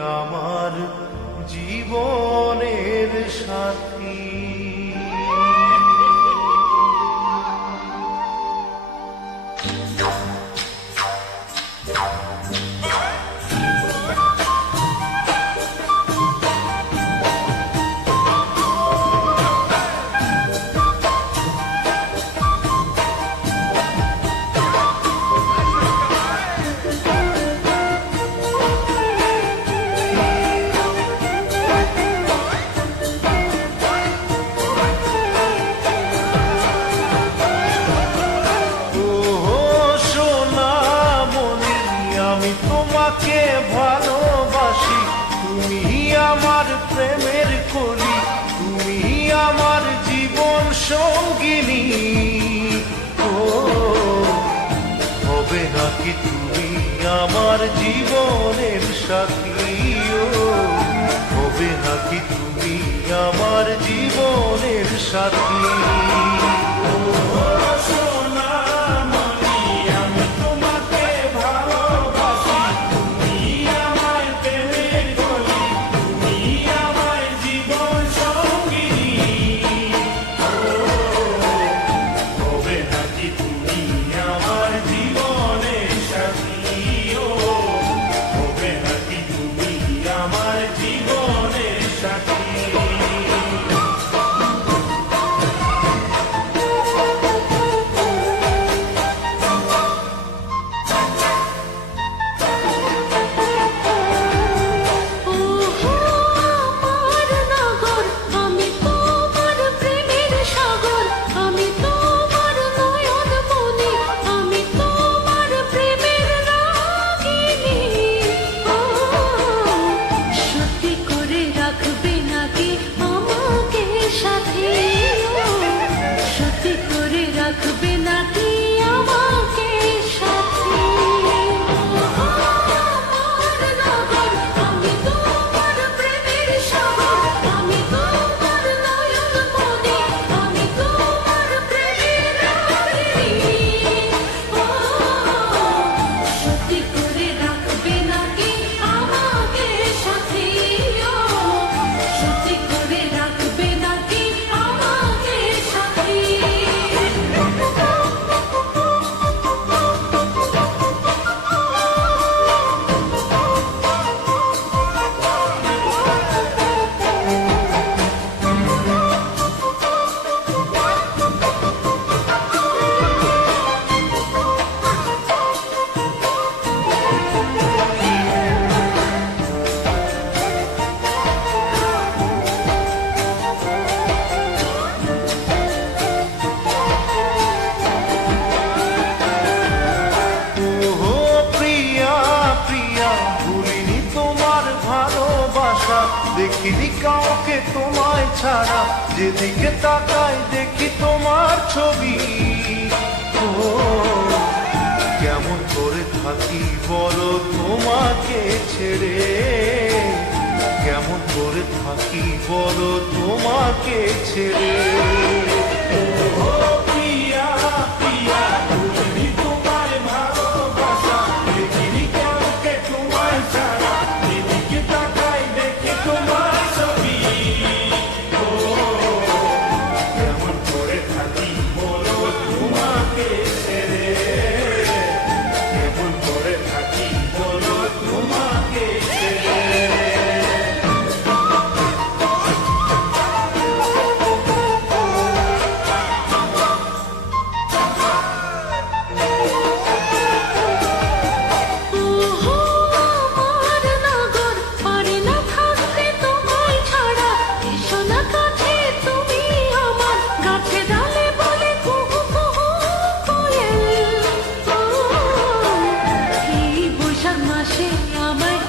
আমার জীবনের সাথী। তোমাকে ভালোবাসি, তুমি আমার প্রেমের কলি, তুমি আমার জীবন সঙ্গিনী। ও হবে নাকি তুমি আমার জীবনের সাথী? ও হবে নাকি তুমি আমার জীবনের সাথী? দেখিনি কাউকে তোমায় ছাড়া, যেদিকে তাকাই দেখি তোমার ছবি। ও কেমন করে থাকি বলো তোমাকে ছেড়ে, কেমন করে থাকি বলো তোমাকে ছেড়ে। মাসে আমায়